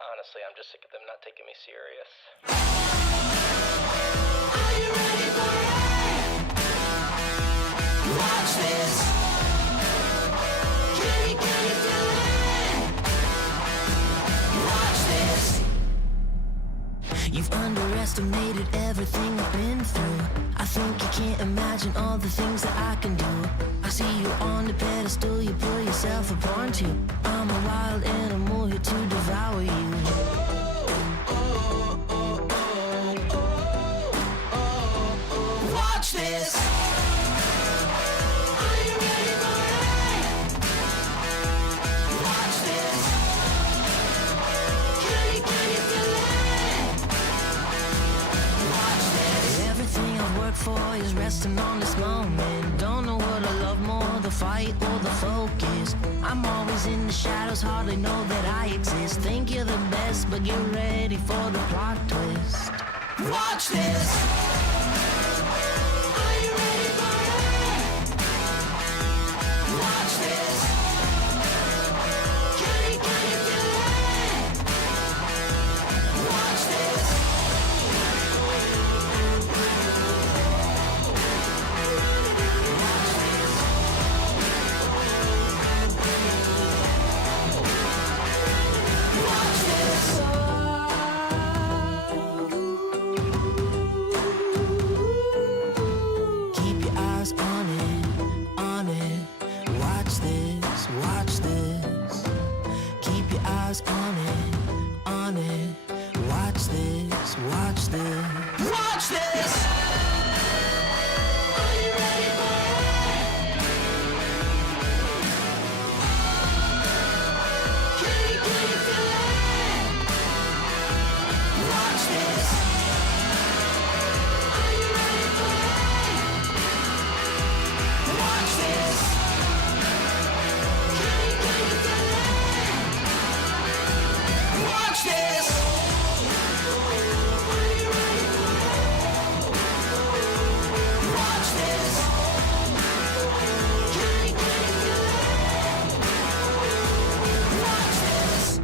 Honestly, I'm just sick of them not taking me serious. Are you ready for it? Watch this. Can you feel it? Watch this. You've underestimated everything I've been through. I think you can't imagine all the things that I can do. I see you on the pedestal you put yourself upon to. I'm a wild animal here to devour you. Watch this. Are you ready for it? Watch this. Can you feel it? Watch this. Everything I've worked for is resting on this moment. Don't know what I love more, the fight or the focus. I'm always in the shadows, hardly know that I exist. Think you're the best, but get ready for the plot twist. Watch this. Are you ready for it? Watch this. Can you feel it? Watch this. Watch this. Keep your eyes on it, on it. Watch this, watch this. Keep your eyes on it, on it. Watch this, watch this. Watch this! Are you ready for it? Can you feel it? Watch this. Are you ready for it? Watch this. Can you feel it? Watch this. Are you ready for it? Watch this. Can you feel it? Watch this.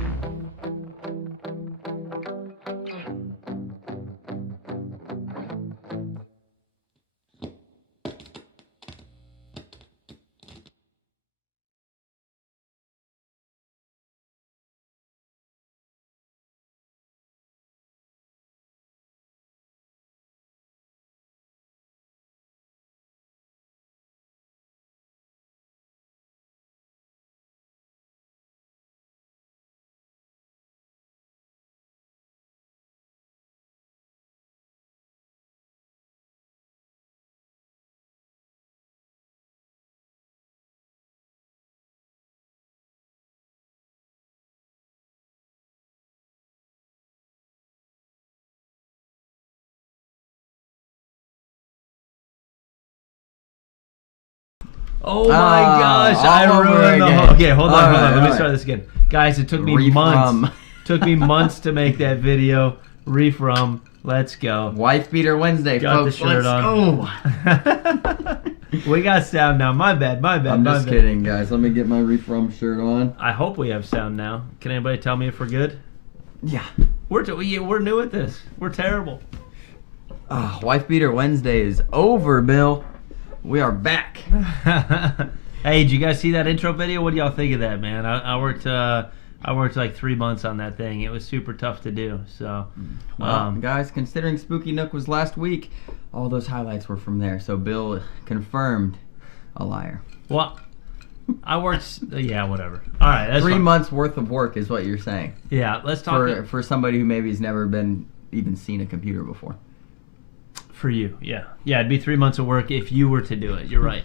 Oh my gosh, I ruined the whole... Okay, hold on. Let me start this again. Guys, it took me months. Took me months to make that video. Refrom. Let's go. Wife Beater Wednesday, Got folks. the shirt on. We got sound now. My bad. I'm just kidding, guys. Let me get my Refrom shirt on. I hope we have sound now. Can anybody tell me if we're good? Yeah. We're new at this. We're terrible. Wife Beater Wednesday is over, Bill. We are back. Hey, did you guys see that intro video? What do y'all think of that, man? I worked like 3 months on that thing. It was super tough to do. So, well, guys, considering Spooky Nook was last week, all those highlights were from there. So Bill confirmed a liar. Well, I worked. Yeah, whatever. All right, that's 3 fine. months worth of work is what you're saying. Yeah, let's talk for somebody who maybe has never even seen a computer before. For you, yeah, it'd be 3 months of work if you were to do it. You're right.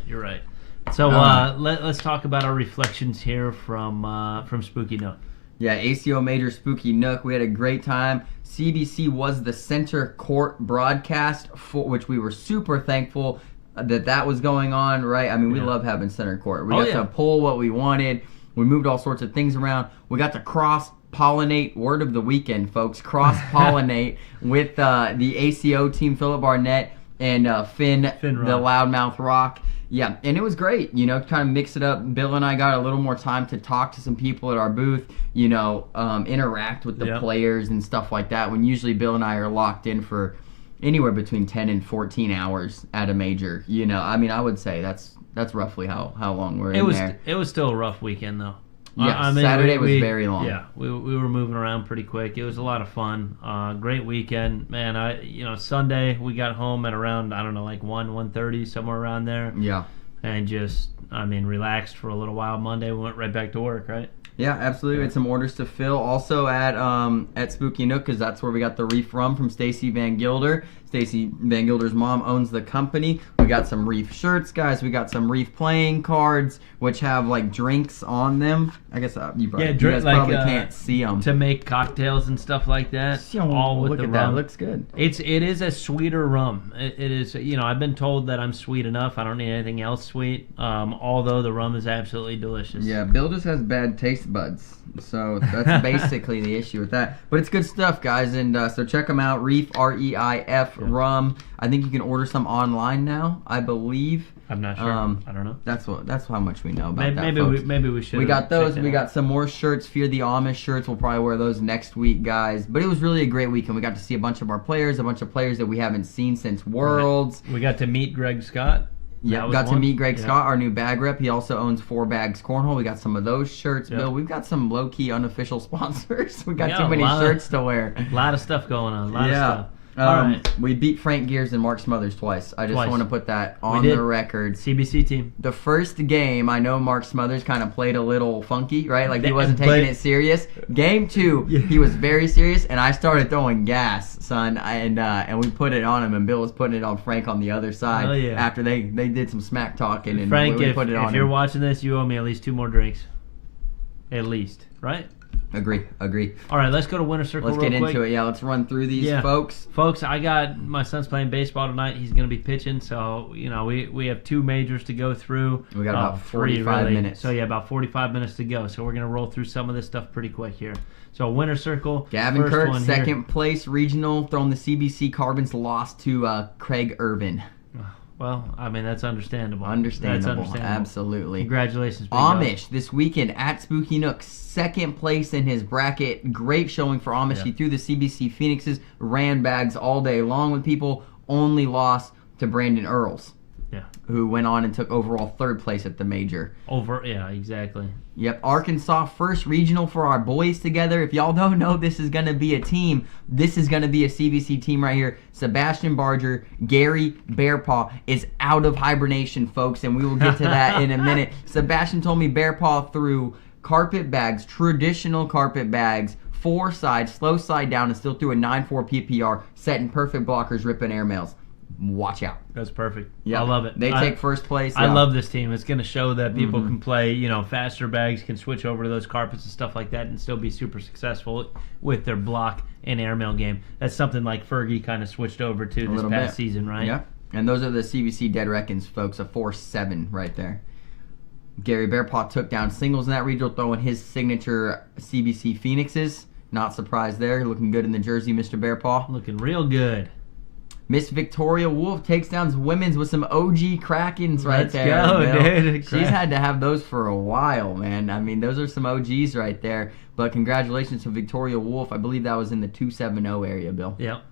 So let's talk about our reflections here from Spooky Nook. Yeah, ACO Major Spooky Nook. We had a great time. CBC was the center court broadcast, for which we were super thankful that was going on, right? I mean, we love having center court. We got to pull what we wanted. We moved all sorts of things around. We got to cross-pollinate, word of the weekend, folks, cross-pollinate with the ACO team, Philip Barnett and Finn the Loudmouth Rock. Yeah, and it was great, kind of mix it up. Bill and I got a little more time to talk to some people at our booth, interact with the players and stuff like that, when usually Bill and I are locked in for anywhere between 10 and 14 hours at a major. I would say that's roughly how long we're in there. It was still a rough weekend, though. Yeah, Saturday was very long. Yeah, we were moving around pretty quick. It was a lot of fun. Great weekend, man. Sunday we got home at around 1:30, somewhere around there. Yeah, and just relaxed for a little while. Monday we went right back to work, right? Yeah, absolutely. We had some orders to fill. Also at Spooky Nook, because that's where we got the reef rum from Stacy Van Gilder. Stacy Van Gilder's mom owns the company. We got some reef shirts, guys. We got some reef playing cards, which have drinks on them. I guess you guys probably can't see them. To make cocktails and stuff like that. All with Look the at rum. that. Looks good. It is a sweeter rum. It is. I've been told that I'm sweet enough. I don't need anything else sweet. Although the rum is absolutely delicious. Yeah, Bill just has bad taste buds. So that's basically the issue with that. But it's good stuff, guys. And so check them out. Reef, REIF, rum. I think you can order some online now, I believe. I'm not sure. I don't know. That's how much we know about that, folks. Maybe we should. We got those. We got some more shirts. Fear the Amish shirts. We'll probably wear those next week, guys. But it was really a great weekend. We got to see a bunch of our players, a bunch of players that we haven't seen since Worlds. We got to meet Greg Scott. Yeah, got to meet Greg Scott, our new bag rep. He also owns 4 Bags Cornhole. We got some of those shirts, Bill. We've got some low-key unofficial sponsors. We got too many shirts to wear. A lot of stuff going on. A lot of stuff. All right. We beat Frank Gears and Mark Smothers twice. I just want to put that on the record. CBC team. The first game, I know Mark Smothers kind of played a little funky, right? Like he wasn't taking it serious. Game 2, he was very serious, and I started throwing gas, son, and we put it on him, and Bill was putting it on Frank on the other side after they did some smack talking, and Frank, we put it on him. If you're watching this, you owe me at least 2 more drinks. At least, right? Agree. All right, let's go to Winter Circle. Let's get into it. Yeah, let's run through these, folks. Folks, I got my son's playing baseball tonight. He's going to be pitching, so we have 2 majors to go through. We got about 45 minutes. So about 45 minutes to go. So we're going to roll through some of this stuff pretty quick here. So Winter Circle. Gavin Kirk, second place regional, throwing the CBC Carbons, lost to Craig Irvin. Well, that's understandable. Understandable. Absolutely. Congratulations, Amish this weekend at Spooky Nook, second place in his bracket. Great showing for Amish. He threw the CBC Phoenixes, ran bags all day long with people. Only lost to Brandon Earls, who went on and took overall 3rd place at the major. Exactly. Yep, Arkansas first regional for our boys together. If y'all don't know this is going to be a team, this is going to be a CBC team right here. Sebastian Barger, Gary Bearpaw is out of hibernation, folks, and we will get to that in a minute. Sebastian told me Bearpaw threw carpet bags, traditional carpet bags, 4 sides, slow slide down, and still threw a 9.4 PPR, setting perfect blockers, ripping airmails. Watch out. That's perfect. Yeah, I love it. They take first place. I love this team. It's going to show that people can play, faster bags, can switch over to those carpets and stuff like that and still be super successful with their block and airmail game. That's something like Fergie kind of switched over to this past season, right? Yeah. And those are the CBC Dead Reckons, folks, a 4-7 right there. Gary Bearpaw took down singles in that regional, throwing his signature CBC Phoenixes. Not surprised there. Looking good in the jersey, Mr. Bearpaw. Looking real good. Miss Victoria Wolf takes down women's with some OG Krakens right there. Let's go, dude. She's had to have those for a while, man. Those are some OGs right there. But congratulations to Victoria Wolf. I believe that was in the 270 area, Bill. Yep.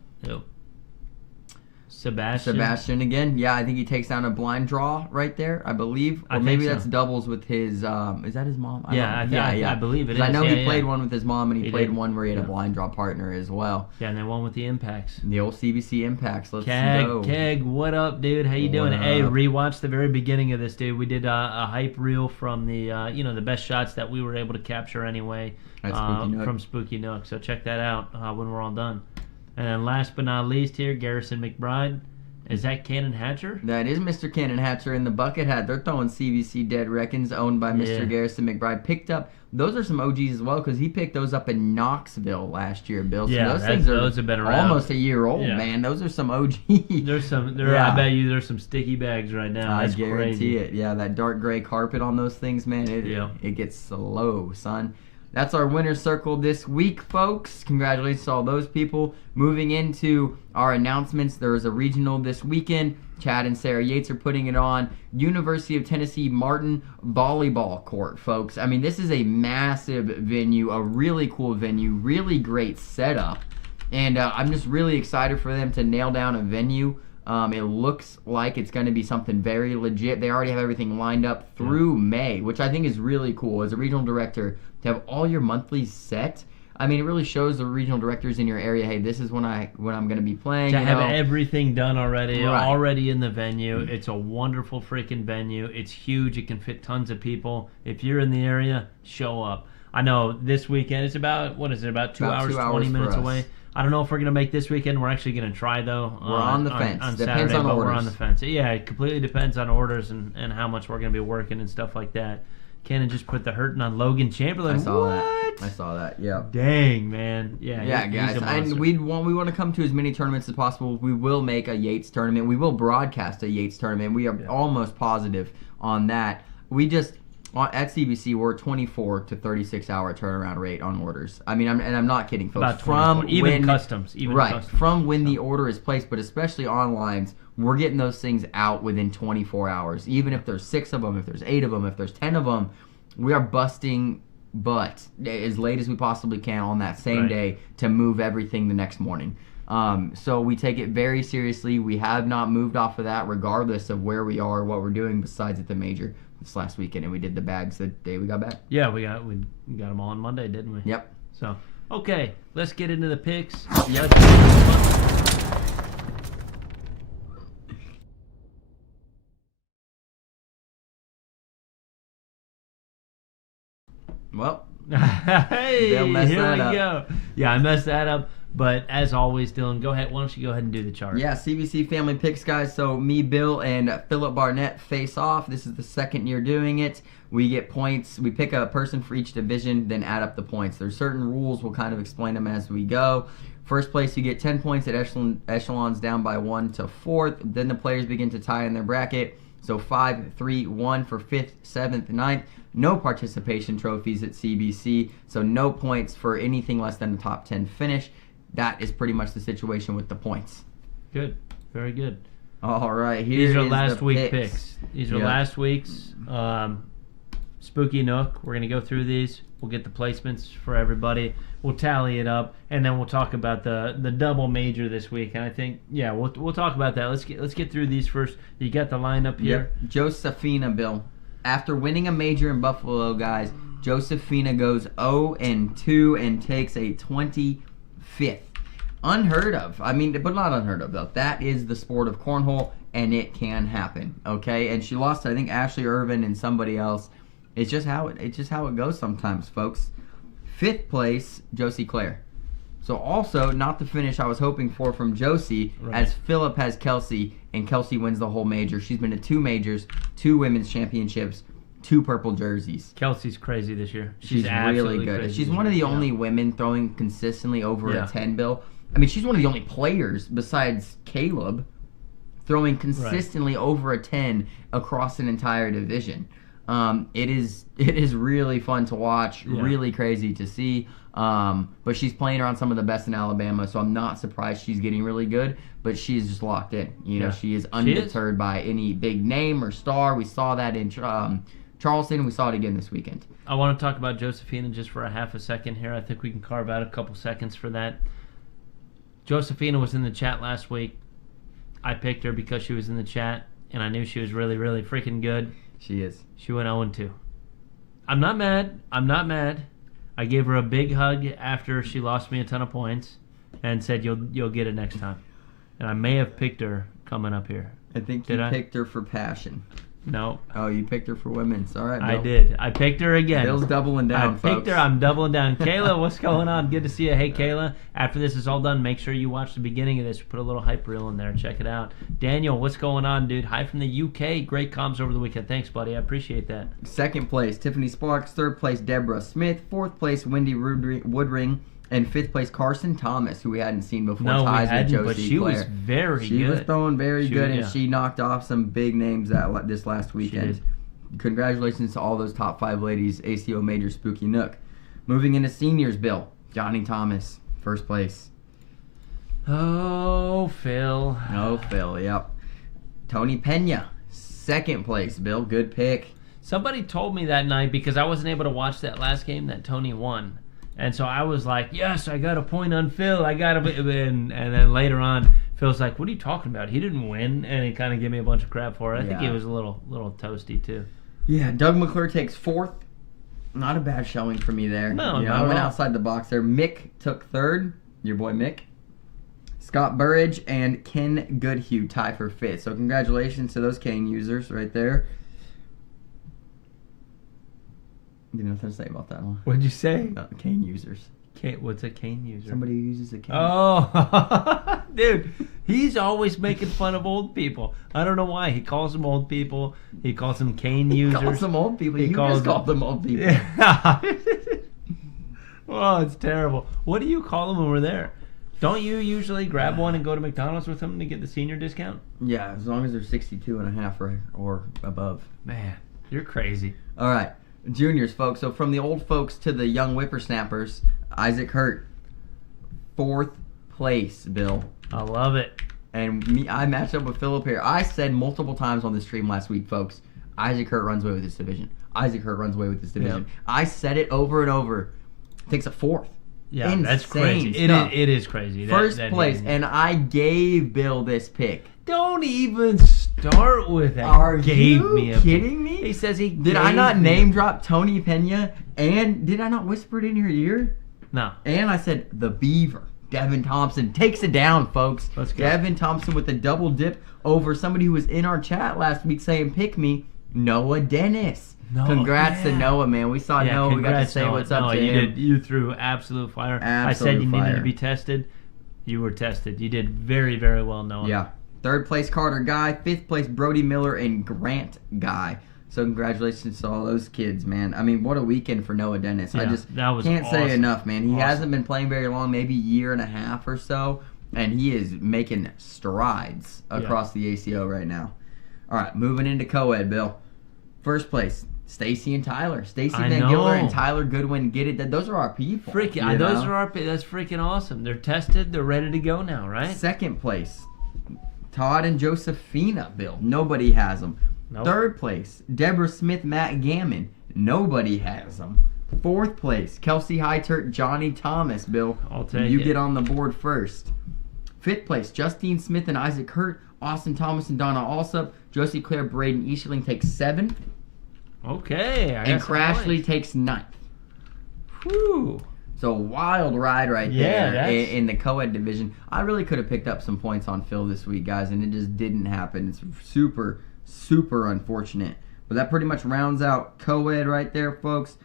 Sebastian again. Yeah, I think he takes down a blind draw right there, I believe. Or maybe that's doubles with his, is that his mom? I believe it is. I know he played one with his mom, and he played one where he had a blind draw partner as well. Yeah, and then one with the Impacts. The old CBC Impacts. Let's go. Keg, what up, dude? How you doing? Hey, rewatch the very beginning of this, dude. We did a hype reel from the, the best shots that we were able to capture anyway from Spooky Nook. So check that out when we're all done. And then last but not least here, Garrison McBride. Is that Cannon Hatcher? That is Mr. Cannon Hatcher in the bucket hat. They're throwing CBC Dead Reckons, owned by Mr. Garrison McBride. Picked up, those are some OGs as well, because he picked those up in Knoxville last year, Bill. So those things have been around. Almost a year old, man. Those are some OGs. I bet you there's some sticky bags right now. That's guarantee it. Yeah, that dark gray carpet on those things, man, it gets slow, son. that's our winner's circle this week, folks. Congratulations to all those people. Moving into our announcements, there is a regional this weekend. Chad and Sarah Yates are putting it on. University of Tennessee Martin Volleyball Court, folks. I mean, this is a massive venue, a really cool venue, really great setup. And I'm just really excited for them to nail down a venue. It looks like it's going to be something very legit. They already have everything lined up through May, which I think is really cool. As a regional director, to have all your monthlies set, I mean, it really shows the regional directors in your area, hey, this is when I'm going to be playing. To have everything done already in the venue. It's a wonderful freaking venue. It's huge. It can fit tons of people. If you're in the area, show up. I know this weekend, it's about 2 hours, 20 minutes away. I don't know if we're going to make this weekend. We're actually going to try, though. We're on the fence. On depends Saturday, on but orders. We're on the fence. Yeah, it completely depends on orders and how much we're going to be working and stuff like that. Cannon just put the hurting on Logan Chamberlain. I saw that. Yeah. Dang, man. Yeah, guys. And we want to come to as many tournaments as possible. We will make a Yates tournament. We will broadcast a Yates tournament. We are almost positive on that. We just at CBC we're 24 to 36 hour turnaround rate on orders. I mean, I'm not kidding, folks. About customs. From when the order is placed, but especially online. We're getting those things out within 24 hours. Even if there's 6 of them, if there's 8 of them, if there's 10 of them, we are busting butt as late as we possibly can on that same day to move everything the next morning. So we take it very seriously. We have not moved off of that regardless of where we are, what we're doing, besides at the major this last weekend. And we did the bags the day we got back. Yeah, we got them all on Monday, didn't we? Yep. So, okay, let's get into the picks. Well, hey, they'll mess here that we up. go. Yeah, I messed that up. But as always, Dylan, go ahead. Why don't you go ahead and do the chart? Yeah, CBC Family Pix, guys. So me, Bill, and Philip Barnett face off. This is the second year doing it. We get points. We pick a person for each division, then add up the points. There's certain rules. We'll kind of explain them as we go. First place, you get 10 points at echelons down by 1 to 4th. Then the players begin to tie in their bracket. So 5, 3, 1 for 5th, 7th, 9th. No participation trophies at CBC, so no points for anything less than the top 10 finish. That is pretty much the situation with the points. Good. Very good. All right. These are last week picks. These are last week's Spooky Nook. We're going to go through these. We'll get the placements for everybody. We'll tally it up, and then we'll talk about the double major this week. And I think, we'll talk about that. Let's get through these first. You got the lineup here? Yep. Josephina, Bill. After winning a major in Buffalo, guys, Josephina goes 0-2 and takes a 25th. Unheard of. I mean, but not unheard of, though. That is the sport of cornhole, and it can happen, okay? And she lost to, I think, Ashley Irvin and somebody else. It's just how it goes sometimes, folks. 5th place, Josie Claire. So also, not the finish I was hoping for from Josie, as Philip has Kelsey, and Kelsey wins the whole major. She's been to 2 majors, 2 women's championships, 2 purple jerseys. Kelsey's crazy this year. She's really good. She's one of the only women throwing consistently over a 10, Bill. I mean, she's one of the only players besides Caleb throwing consistently over a 10 across an entire division. It is really fun to watch, really crazy to see. But she's playing around some of the best in Alabama, so I'm not surprised she's getting really good. But she's just locked in. You know, she is undeterred by any big name or star. We saw that in Charleston, and we saw it again this weekend. I want to talk about Josephina just for a half a second here. I think we can carve out a couple seconds for that. Josephina was in the chat last week. I picked her because she was in the chat, and I knew she was really, really freaking good. She is. She went 0-2. I'm not mad. I gave her a big hug after she lost me a ton of points and said, you'll get it next time. And I may have picked her coming up here. I think you picked her for passion. No. Oh, you picked her for women's. All right, Bill. I did. I picked her again. Bill's doubling down, I picked her. I'm doubling down. Kayla, what's going on? Good to see you. Hey, Kayla. After this is all done, make sure you watch the beginning of this. We put a little hype reel in there. Check it out. Daniel, what's going on, dude? Hi from the UK. Great comms over the weekend. Thanks, buddy. I appreciate that. 2nd place, Tiffany Sparks. 3rd place, Deborah Smith. 4th place, Wendy Woodring. And 5th place, Carson Thomas, who we hadn't seen before. No, we hadn't, with Josie but she Claire. was very good. She was throwing very good, and she knocked off some big names this last weekend. Congratulations to all those top 5 ladies, ACO Major Spooky Nook. Moving into seniors, Bill. Johnny Thomas, first place. Oh, Phil. Oh, Phil, yep. Tony Pena, second place, Bill. Good pick. Somebody told me that night, because I wasn't able to watch that last game, that Tony won. And so I was like, yes, I got a point on Phil. I got a... And then later on, Phil's like, what are you talking about? He didn't win. And he kind of gave me a bunch of crap for it. I think he was a little toasty, too. Yeah, Doug McClure takes fourth. Not a bad showing for me there. No, I went outside the box there. Mick took third. Your boy Mick. Scott Burridge and Ken Goodhue tie for fifth. So congratulations to those Kane users right there. You have nothing to say about that one. What'd you say? Kane users. What's a Kane user? Somebody who uses a cane. Oh, dude, he's always making fun of old people. I don't know why. He calls them old people. He calls them cane users. He calls them old people. You just call them old people. Yeah. Oh, it's terrible. What do you call them when we're there? Don't you usually grab one and go to McDonald's with them to get the senior discount? Yeah, as long as they're 62 and a half or above. Man, you're crazy. All right, juniors, folks. So from the old folks to the young whippersnappers, Isaac Hurt, fourth place, Bill. I love it. And I matched up with Philip here. I said multiple times on the stream last week, folks, Isaac Hurt runs away with this division. Isaac Hurt runs away with this division. Yep. I said it over and over. Takes a fourth. Yeah, Insane that's crazy. It is crazy. First place, and I gave Bill this pick. Don't even start with that. Are you kidding me? He says he did. I not name drop Tony Pena, and did I not whisper it in your ear? No. And I said the Beaver. Devin Thompson takes it down, folks. Let's go. Devin Thompson with a double dip over somebody who was in our chat last week saying pick me, Noah Dennis. Congrats to Noah, man. We saw Noah. We got to say what's up to him. You threw absolute fire. I said you needed to be tested. You were tested. You did very, very well, Noah. Yeah. Third place, Carter Guy. Fifth place, Brody Miller and Grant Guy. So congratulations to all those kids, man. I mean, what a weekend for Noah Dennis. Yeah, I just can't awesome. say enough, man. He hasn't been playing very long, maybe a year and a half or so, and he is making strides across the ACO right now. All right, moving into co-ed, Bill. First place, Stacy and Tyler. Stacy Van Gilder and Tyler Goodwin get it. Those are our people. That's freaking awesome. They're tested. They're ready to go now, right? Second place, Todd and Josephina, Bill. Nobody has them. Nope. Third place, Deborah Smith, Matt Gammon. Nobody has them. Fourth place, Kelsey Heitert, Johnny Thomas, Bill. I'll take it. You get on the board first. Fifth place, Justine Smith and Isaac Hurt. Austin Thomas and Donna Alsop. Josie Claire Braden Easterling takes 7th. Okay. And Crashley takes 9th. Whew. So wild ride right there in the co-ed division. I really could have picked up some points on Phil this week, guys, and it just didn't happen. It's super, super unfortunate. But that pretty much rounds out co-ed right there, folks.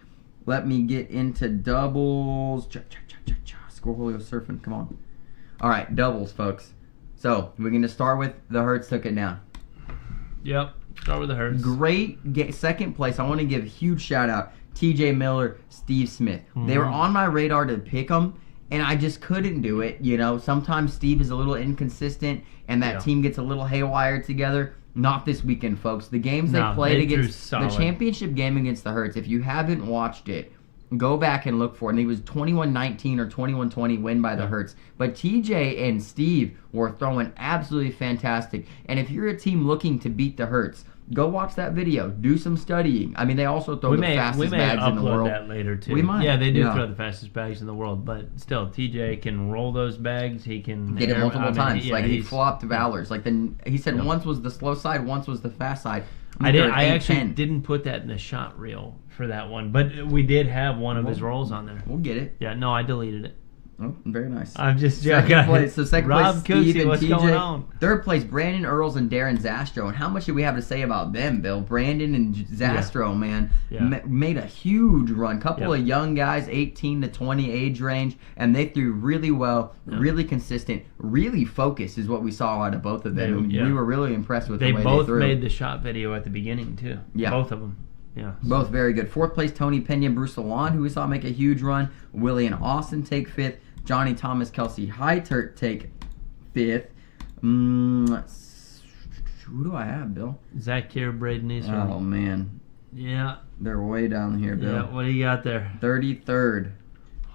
Let me get into doubles. Squirrelio surfing, come on. All right, doubles, folks. So we're going to start with the Hertz took it down. Yep, start with the Hertz. Great second place. I want to give a huge shout out. TJ Miller, Steve Smith. Mm-hmm. They were on my radar to pick them, and I just couldn't do it. You know, sometimes Steve is a little inconsistent, and that team gets a little haywire together. Not this weekend, folks. The games they played against the championship game against the Hertz, if you haven't watched it, go back and look for it. And it was 21-19 or 21-20 win by the Hertz. But TJ and Steve were throwing absolutely fantastic. And if you're a team looking to beat the Hertz, go watch that video. Do some studying. I mean, they also throw the fastest bags in the world. We may upload that later, too. We might. Yeah, they do throw the fastest bags in the world. But still, TJ can roll those bags. He can get it multiple times. He flopped Valor's. He said once was the slow side, once was the fast side. I actually didn't put that in the shot reel for that one. But we did have one of his rolls on there. We'll get it. Yeah, no, I deleted it. Oh, very nice. I'm just second place. So second Rob place, Steve and what's TJ. Going on? Third place, Brandon Earls and Darren Zastro. And how much do we have to say about them, Bill? Brandon and Zastro, man, made a huge run. Couple of young guys, 18 to 20 age range, and they threw really well, really consistent, really focused is what we saw out of both of them. We were really impressed with the way they threw. They both made the shot video at the beginning, too. Yeah. Both of them. Yeah. Both very good. Fourth place, Tony Pena and Bruce Lalonde, who we saw make a huge run. Willie and Austin take 5th. Johnny Thomas, Kelsey Heitert take 5th. Who do I have, Bill? Zach Kier, Braden Easterling. Oh, man. Yeah. They're way down here, Bill. Yeah, what do you got there? 33rd.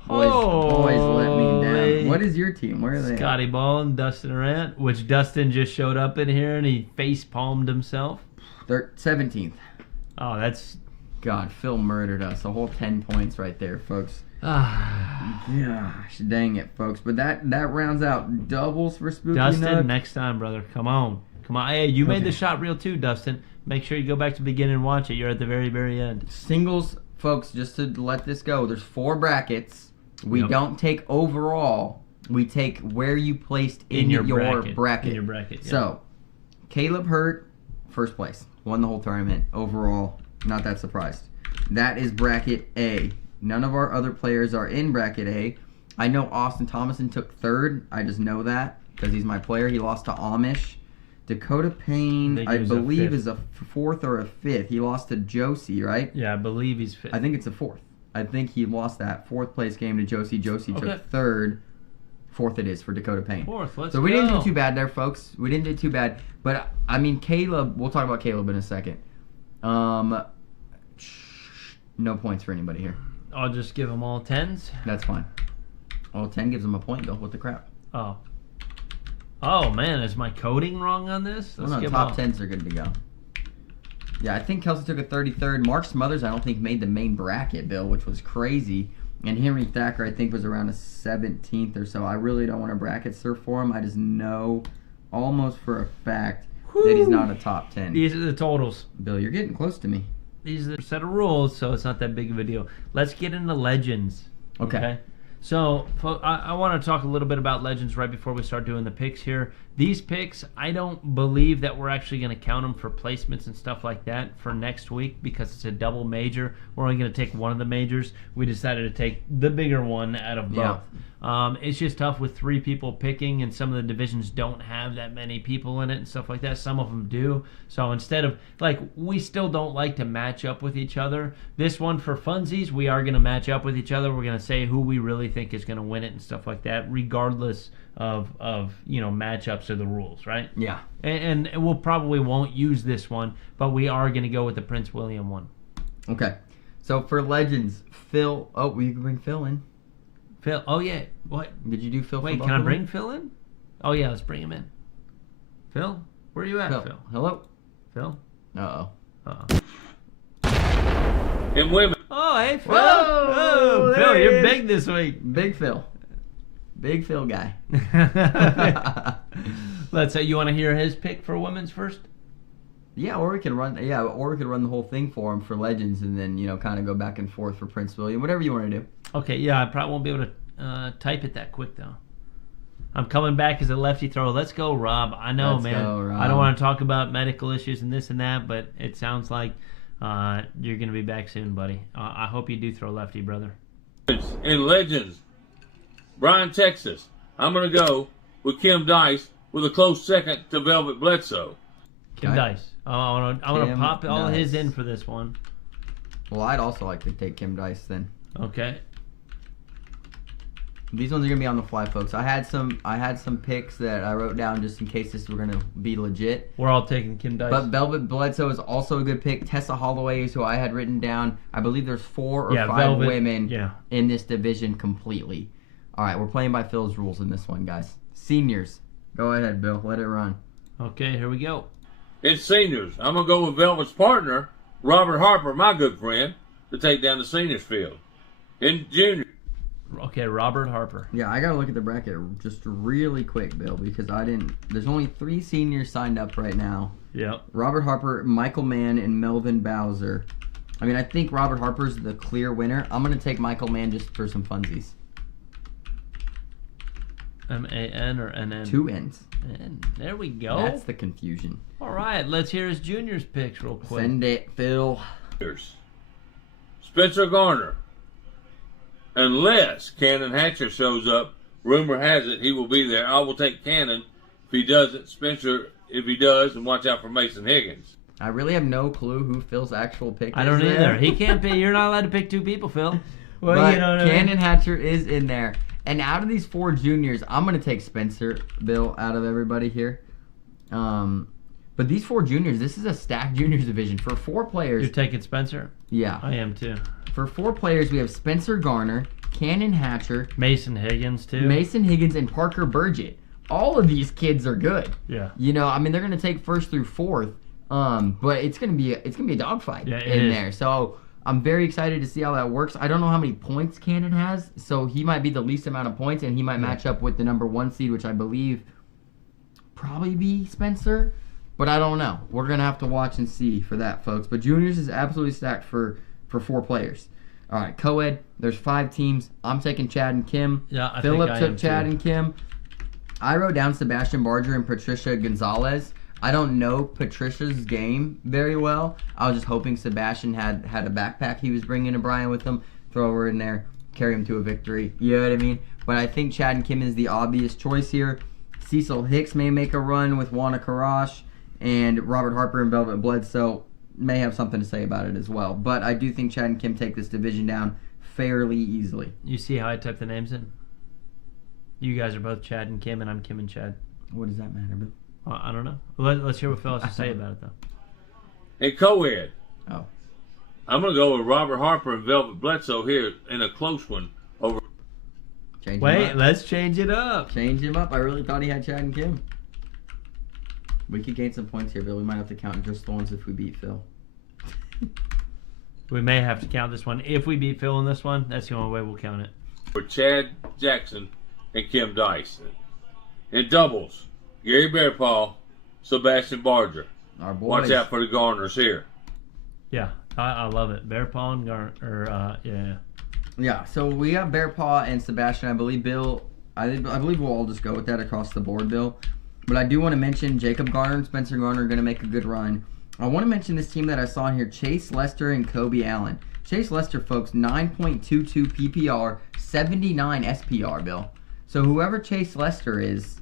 Boys let me down. What is your team? Where are they? Scotty Ball and Dustin Arant, which Dustin just showed up in here and he face palmed himself. 17th. Oh, that's... God, Phil murdered us. A whole 10 points right there, folks. Gosh, dang it, folks. But that rounds out doubles for Spooky Dustin, Nook. next time, brother. Come on. Hey, you made the shot reel too, Dustin. Make sure you go back to the beginning and watch it. You're at the very, very end. Singles, folks, just to let this go, there's 4 brackets. We don't take overall. We take where you placed in your bracket. In your bracket, yeah. So, Caleb Hurt, first place. Won the whole tournament. Overall, not that surprised. That is bracket A. None of our other players are in bracket A. I know Austin Thomason took 3rd. I just know that because he's my player. He lost to Amish. Dakota Payne, I believe, is a 4th or a 5th. He lost to Josie, right? Yeah, I believe he's 5th. I think it's a 4th. I think he lost that 4th place game to Josie. Josie took 3rd. 4th it is for Dakota Payne. 4th, let's go. So we didn't do too bad there, folks. We didn't do too bad. But, I mean, Caleb, we'll talk about Caleb in a second. No points for anybody here. I'll just give them all 10s. That's fine. All 10 gives them a point, Bill. What the crap? Oh, man, is my coding wrong on this? Top 10s are good to go. Yeah, I think Kelsey took a 33rd. Mark Smothers, I don't think, made the main bracket, Bill, which was crazy. And Henry Thacker, I think, was around a 17th or so. I really don't want to bracket surf for him. I just know almost for a fact that he's not a top 10. These are the totals. Bill, you're getting close to me. These are the set of rules, so it's not that big of a deal. Let's get into Legends. Okay. So, I want to talk a little bit about Legends right before we start doing the picks here. These picks, I don't believe that we're actually going to count them for placements and stuff like that for next week because it's a double major. We're only going to take one of the majors. We decided to take the bigger one out of both. It's just tough with 3 people picking, and some of the divisions don't have that many people in it and stuff like that. Some of them do. So instead of, we still don't like to match up with each other. This one, for funsies, we are going to match up with each other. We're going to say who we really think is going to win it and stuff like that, regardless of matchups or the rules, right? Yeah. And we'll probably won't use this one, but we are going to go with the Prince William one. Okay. So for Legends, Phil. Oh, we can bring Phil in. Phil. Oh, yeah. What? Did you do Phil? Wait, can I bring Phil in? Oh, yeah, let's bring him in. Phil? Where are you at, Phil? Hello? Phil? Uh-oh. And women. Oh, hey, Phil. Whoa, Phil, you're big this week. Big Phil. Big Phil guy. Let's say, you want to hear his pick for women's first? Yeah, or we could run the whole thing for him for Legends, and then kind of go back and forth for Prince William, whatever you want to do. Okay, yeah, I probably won't be able to type it that quick though. I'm coming back as a lefty thrower. Let's go, Rob. I know, Let's man. go, Rob. I don't want to talk about medical issues and this and that, but it sounds like you're going to be back soon, buddy. I hope you do throw lefty, brother. In Legends, Bryan, Texas. I'm going to go with Kim Dice with a close second to Velvet Bledsoe. Kim Dice. I'm gonna pop all his in for this one. Well, I'd also like to take Kim Dice then. Okay. These ones are gonna be on the fly, folks. I had some picks that I wrote down just in case this were gonna be legit. We're all taking Kim Dice. But Velvet Bledsoe is also a good pick. Tessa Holloway is who I had written down. I believe there's 4 or 5 women in this division completely. All right, we're playing by Phil's rules in this one, guys. Seniors. Go ahead, Bill. Let it run. Okay, here we go. In seniors, I'm going to go with Velvet's partner, Robert Harper, my good friend, to take down the seniors field. In junior. Okay, Robert Harper. Yeah, I got to look at the bracket just really quick, Bill, because there's only 3 seniors signed up right now. Yep. Robert Harper, Michael Mann, and Melvin Bowser. I mean, I think Robert Harper's the clear winner. I'm going to take Michael Mann just for some funsies. M-A-N or N-N? 2 N's. And there we go. That's the confusion. All right, let's hear his juniors picks real quick. Send it, Phil. Spencer Garner. Unless Cannon Hatcher shows up, rumor has it he will be there. I will take Cannon. If he doesn't, Spencer if he does, and watch out for Mason Higgins. I really have no clue who Phil's actual pick is. I don't there. either. He can't be. You're not allowed to pick 2 people, Phil. Well, but you know what Cannon Hatcher is in there. And out of these 4 juniors, I'm going to take Spencer, Bill, out of everybody here. But these 4 juniors, this is a stacked juniors division. For 4 players... You're taking Spencer? Yeah. I am too. For 4 players, we have Spencer Garner, Cannon Hatcher... Mason Higgins too. Mason Higgins and Parker Burgett. All of these kids are good. Yeah. You know, I mean, they're going to take 1st through 4th, but it's going to be a dogfight in there. So I'm very excited to see how that works. I don't know how many points Cannon has, so he might be the least amount of points, and he might match up with the number 1 seed, which I believe probably be Spencer. But I don't know. We're going to have to watch and see for that, folks. But juniors is absolutely stacked for 4 players. All right, co-ed, there's 5 teams. I'm taking Chad and Kim. Yeah, I Philip think I took am Chad too. and Kim. I wrote down Sebastian Barger and Patricia Gonzalez. I don't know Patricia's game very well. I was just hoping Sebastian had a backpack he was bringing to Brian with him. Throw her in there, carry him to a victory. You know what I mean? But I think Chad and Kim is the obvious choice here. Cecil Hicks may make a run with Juana Karash. And Robert Harper and Velvet Bledsoe may have something to say about it as well. But I do think Chad and Kim take this division down fairly easily. You see how I typed the names in? You guys are both Chad and Kim, and I'm Kim and Chad. What does that matter, Bill? I don't know. Let's hear what Phil has to say about it, though. In co-ed, Oh. I'm going to go with Robert Harper and Velvet Bledsoe here in a close one over. Change him Wait, up. let's change it up. Change him up. I really thought he had Chad and Kim. We could gain some points here, Bill. We might have to count just the ones if we beat Phil. We may have to count this one. If we beat Phil in this one, that's the only way we'll count it. For Chad Jackson and Kim Dice. In doubles, Gary Bearpaw, Sebastian Barger. Our boys. Watch out for the Garners here. Yeah, I love it. Bear Paw and yeah. Yeah, so we got Bearpaw and Sebastian. I believe Bill, I believe we'll all just go with that across the board, Bill. But I do want to mention Jacob Garner and Spencer Garner are going to make a good run. I want to mention this team that I saw in here, Chase Lester and Kobe Allen. Chase Lester, folks, 9.22 PPR, 79 SPR, Bill. So whoever Chase Lester is,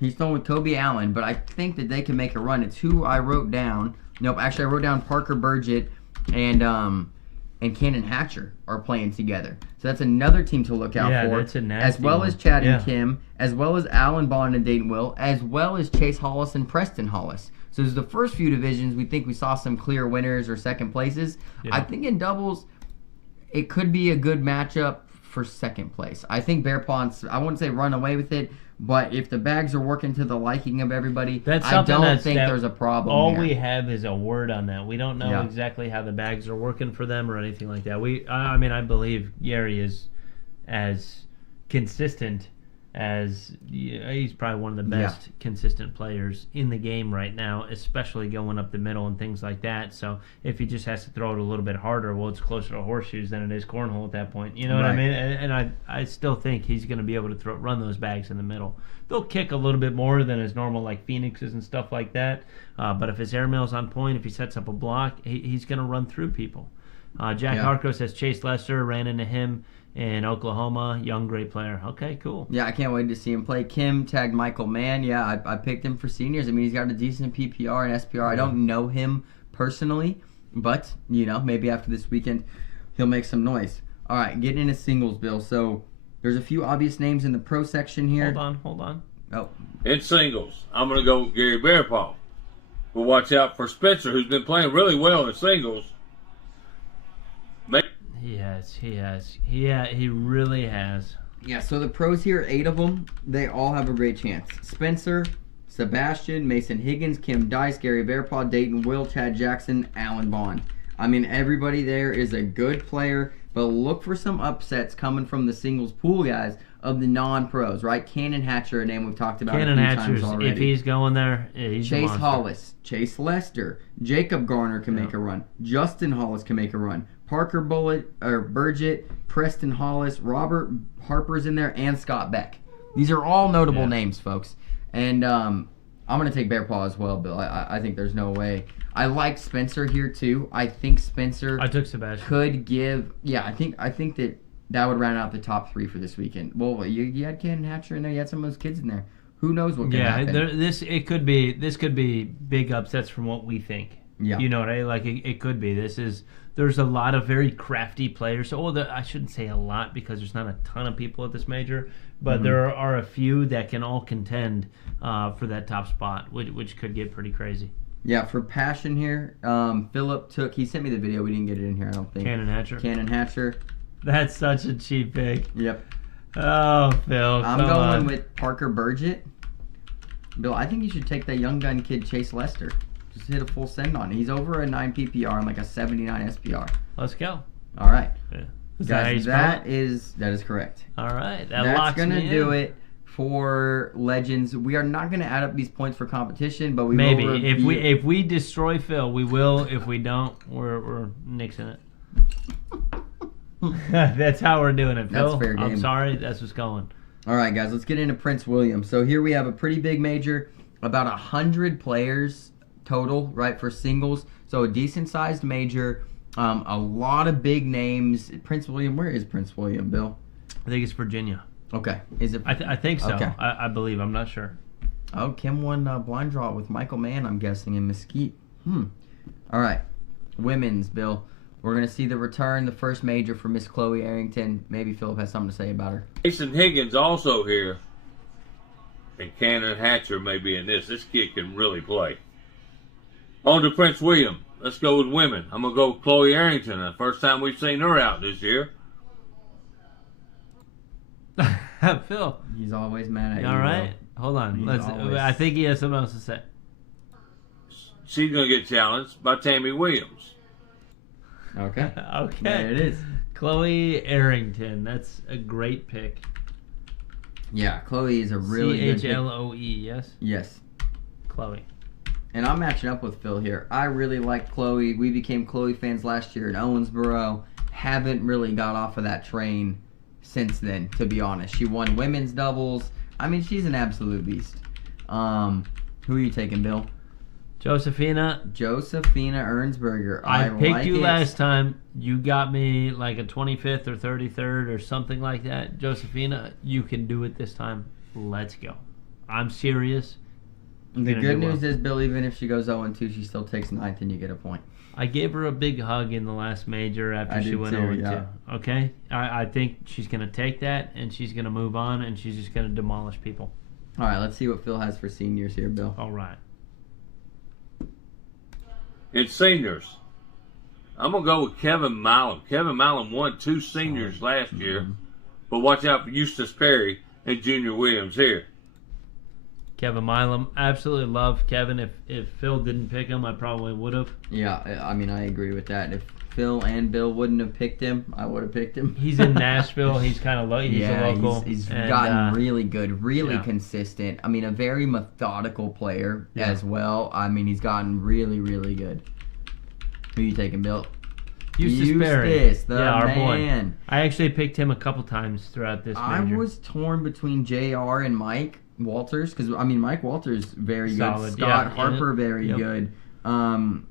he's throwing with Kobe Allen, but I think that they can make a run. It's who I wrote down. Nope, actually I wrote down Parker Burgett and Cannon Hatcher are playing together. So that's another team to look out for. That's a nasty as well one. as Chad and Kim, as well as Alan Bond and Dayton Will, as well as Chase Hollis and Preston Hollis. So there's the first few divisions, we think we saw some clear winners or second places. Yeah. I think in doubles, it could be a good matchup for second place. I think Bearpaw, I wouldn't say run away with it, but if the bags are working to the liking of everybody, I don't think there's a problem all there. we have is a word on that. We don't know exactly how the bags are working for them or anything like that. I mean, I believe Gary is as consistent as he's probably one of the best consistent players in the game right now, especially going up the middle and things like that. So if he just has to throw it a little bit harder, well, it's closer to horseshoes than it is cornhole at that point. You know what I mean? And I still think he's going to be able to run those bags in the middle. They'll kick a little bit more than his normal, like Phoenixes and stuff like that. But if his airmail's on point, if he sets up a block, he's going to run through people. Jack Harco says Chase Lester ran into him in Oklahoma. Young, great player. Okay, cool. Yeah, I can't wait to see him play. Kim tagged Michael Mann. Yeah, I picked him for seniors. I mean, he's got a decent PPR and SPR. I don't know him personally, but, maybe after this weekend, he'll make some noise. All right, getting into singles, Bill. So there's a few obvious names in the pro section here. Hold on. Oh. In singles, I'm going to go with Gary Bearpaw. But watch out for Spencer, who's been playing really well in singles. He really has. Yeah, so the pros here, 8 of them, they all have a great chance. Spencer, Sebastian, Mason Higgins, Kim Dice, Gary Bearpaw, Dayton Will, Chad Jackson, Alan Bond. I mean, everybody there is a good player, but look for some upsets coming from the singles pool guys of the non-pros, right? Cannon Hatcher, a name we've talked about a few times already. If he's going there, he's Chase Hollis, Chase Lester, Jacob Garner can make a run. Justin Hollis can make a run. Parker Burgett, Preston Hollis, Robert Harper's in there, and Scott Beck. These are all notable names, folks. And I'm going to take Bearpaw as well, Bill. I think there's no way. I like Spencer here, too. I think Spencer I took Sebastian. could give... Yeah, I think that would round out the top 3 for this weekend. Well, you had Cannon Hatcher in there. You had some of those kids in there. Who knows what can happen? This could be big upsets from what we think. Yeah. You know what I mean? Like it could be. There's a lot of very crafty players. I shouldn't say a lot because there's not a ton of people at this major, but there are a few that can all contend for that top spot, which could get pretty crazy. Yeah, for passion here, Philip took. He sent me the video. We didn't get it in here, I don't think. Cannon Hatcher. That's such a cheap pick. Yep. Oh, Phil. I'm going with Parker Burgett. Bill, I think you should take the young gun kid Chase Lester. Just hit a full send on it. He's over a 9 PPR and like a 79 SPR. Let's go. All right. Yeah. Guys, that is correct. All right. That's gonna do it for Legends. We are not gonna add up these points for competition, but we maybe will if we destroy Phil, we will. If we don't, we're nixing it. That's how we're doing it, Phil. That's fair game. I'm sorry. That's what's going. All right, guys, let's get into Prince William. So here we have a pretty big major, about 100 players total, right, for singles. So a decent-sized major, a lot of big names. Prince William, where is Prince William, Bill? I think it's Virginia. Okay, is it? I think so. Okay. I believe. I'm not sure. Oh, Kim won blind draw with Michael Mann, I'm guessing, in Mesquite. All right, women's, Bill. We're going to see the return, the first major for Miss Chloe Arrington. Maybe Philip has something to say about her. Mason Higgins also here. And Cannon Hatcher may be in this. This kid can really play. On to Prince William. Let's go with women. I'm going to go with Chloe Arrington. The first time we've seen her out this year. Phil. He's always mad at you. All right. Bill. Hold on. Always... I think he has something else to say. She's going to get challenged by Tammy Williams. Okay. Okay. There it is. Chloe Arrington. That's a great pick. Yeah, Chloe is a really good pick. Chloe, yes? Yes. Chloe. And I'm matching up with Phil here. I really like Chloe. We became Chloe fans last year in Owensboro. Haven't really got off of that train since then, to be honest. She won women's doubles. I mean, she's an absolute beast. Who are you taking, Bill? Josephina Ernsberger. I picked you last time. You got me like a 25th or 33rd or something like that. Josephina, you can do it this time. Let's go. I'm serious. The good news is, Bill, even if she goes 0-2, she still takes 9th and you get a point. I gave her a big hug in the last major after she went 0-2. Yeah. Okay? I think she's going to take that and she's going to move on and she's just going to demolish people. All right, let's see what Phil has for seniors here, Bill. All right. In seniors, I'm going to go with Kevin Milam. Kevin Milam won 2 seniors last year, but watch out for Eustace Perry and Junior Williams here. Kevin Milam. Absolutely love Kevin. If Phil didn't pick him, I probably would have. Yeah, I mean, I agree with that. If Phil and Bill wouldn't have picked him, I would have picked him. He's in Nashville. He's kind of low. He's a local. He's gotten really good, really consistent. I mean, a very methodical player as well. I mean, he's gotten really, really good. Who are you taking, Bill? Eustace Perry. Our man. Boy. I actually picked him a couple times throughout this major. I was torn between JR and Mike Walters, because, I mean, Mike Walters, very solid. Good. Scott Harper, very good.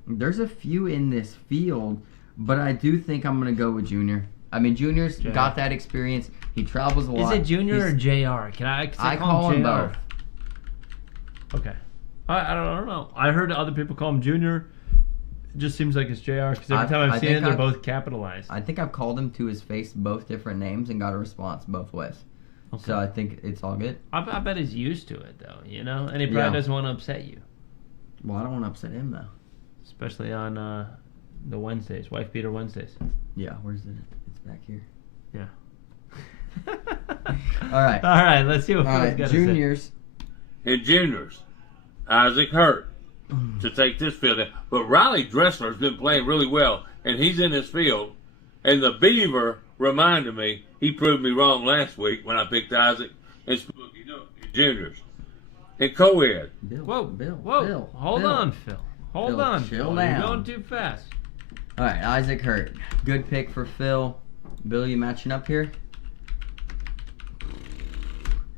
There's a few in this field, but I do think I'm going to go with Junior. I mean, Junior's got that experience. He travels a lot. Is it Junior or JR? I call him both. Okay. I don't know. I heard other people call him Junior. It just seems like it's JR, because every time I've seen it, they're both capitalized. I think I've called him to his face both different names and got a response both ways. Okay. So I think it's all good. I bet he's used to it, though, you know? And he probably doesn't want to upset you. Well, I don't want to upset him, though. Especially on the Wednesdays, Wife Beater Wednesdays. Yeah, where's it? It's back here. Yeah. All right. All right, let's see what Phil's got to say. Juniors. In juniors, Isaac Hurt to take this field in. But Riley Dressler's been playing really well, and he's in this field. And the Beaver reminded me, he proved me wrong last week when I picked Isaac and Spooky Nook in juniors. And co-ed. Whoa. Hold on, Phil. Hold on. Chill down. You're going too fast. All right, Isaac Hurt. Good pick for Phil. Bill, you matching up here?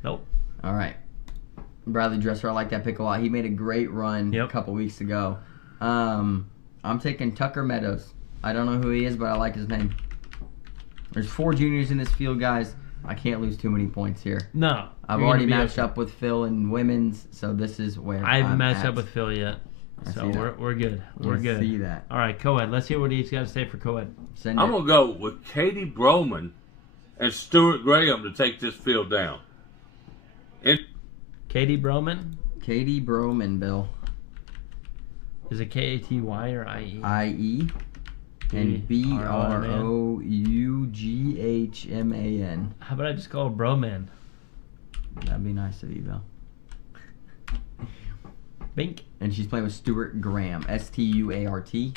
Nope. All right. Bradley Dresser, I like that pick a lot. He made a great run a couple weeks ago. I'm taking Tucker Meadows. I don't know who he is, but I like his name. There's 4 juniors in this field, guys. I can't lose too many points here. No. I've already matched up with Phil in women's, so this is where I haven't matched up with Phil yet. So we're good. We're good. See that. All right, co-ed. Let's hear what he's got to say for co-ed. I'm going to go with Katie Broman and Stuart Graham to take this field down. Katie Broman? Katie Broman, Bill. Is it K-A-T-Y or I-E? I-E. And B-R-O-U-G-H-M-A-N. How about I just call her Bro Man? That'd be nice of you, Bill. Bink. And she's playing with Stuart Graham. S-T-U-A-R-T.